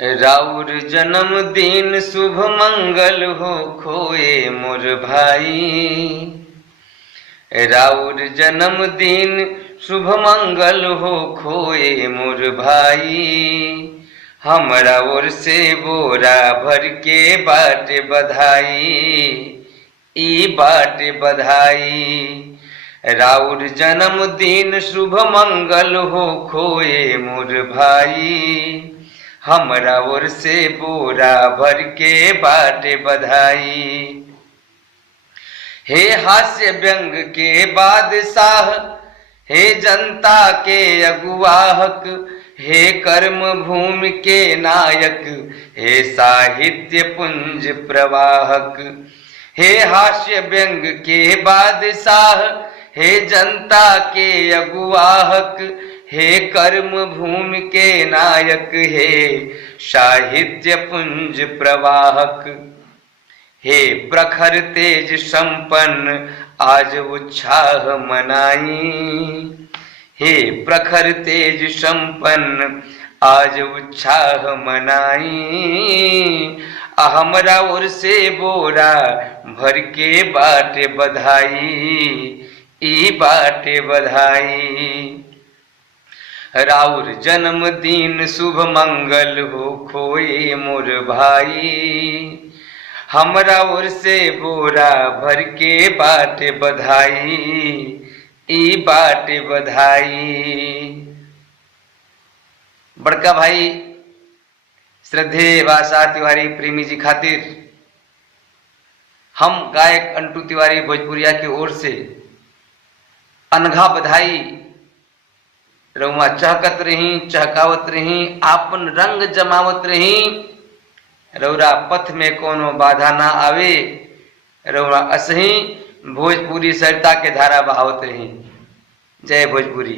राउर जन्मदिन शुभ मंगल हो खोए मोर भाई। राउर जन्मदिन शुभ मंगल हो खोए मोर भाई। हमरा ओर से बोरा भर के बाटे बधाई, ई बाटे बधाई। राउर जन्मदिन शुभ मंगल हो खोए मोर भाई। हमरा ओर से बोरा भर के बाटे बधाई। हे हास्य व्यंग के बादशाह, हे जनता के अगुवाहक, हे कर्म भूमि के नायक, हे साहित्य पुंज प्रवाहक। हे हास्य व्यंग के बादशाह, हे जनता के अगुवाहक, हे कर्म भूमि के नायक, हे साहित्य पुंज प्रवाहक। हे प्रखर तेज संपन्न आज उत्साह मनाई। हे प्रखर तेज संपन्न आज उत्साह मनाई। हमरा ओर से बोरा भर के बाटे बधाई, ई बाटे बधाई। राउर जन्मदिन शुभ मंगल हो खोए मोर भाई। हमरा ओर से बोरा भर के बाटे बधाई, ई बाटे बधाई। बड़का भाई श्रद्धेय वासा तिवारी प्रेमी जी खातिर हम गायक अंटू तिवारी भोजपुरिया की ओर से अनघा बधाई। रउआ चहकत रही, चहकावत रही, आपन रंग जमावत रही। रउरा पथ में कोनो बाधा ना आवे। रउरा असही भोजपुरी सरिता के धारा बहावत रही। जय भोजपुरी।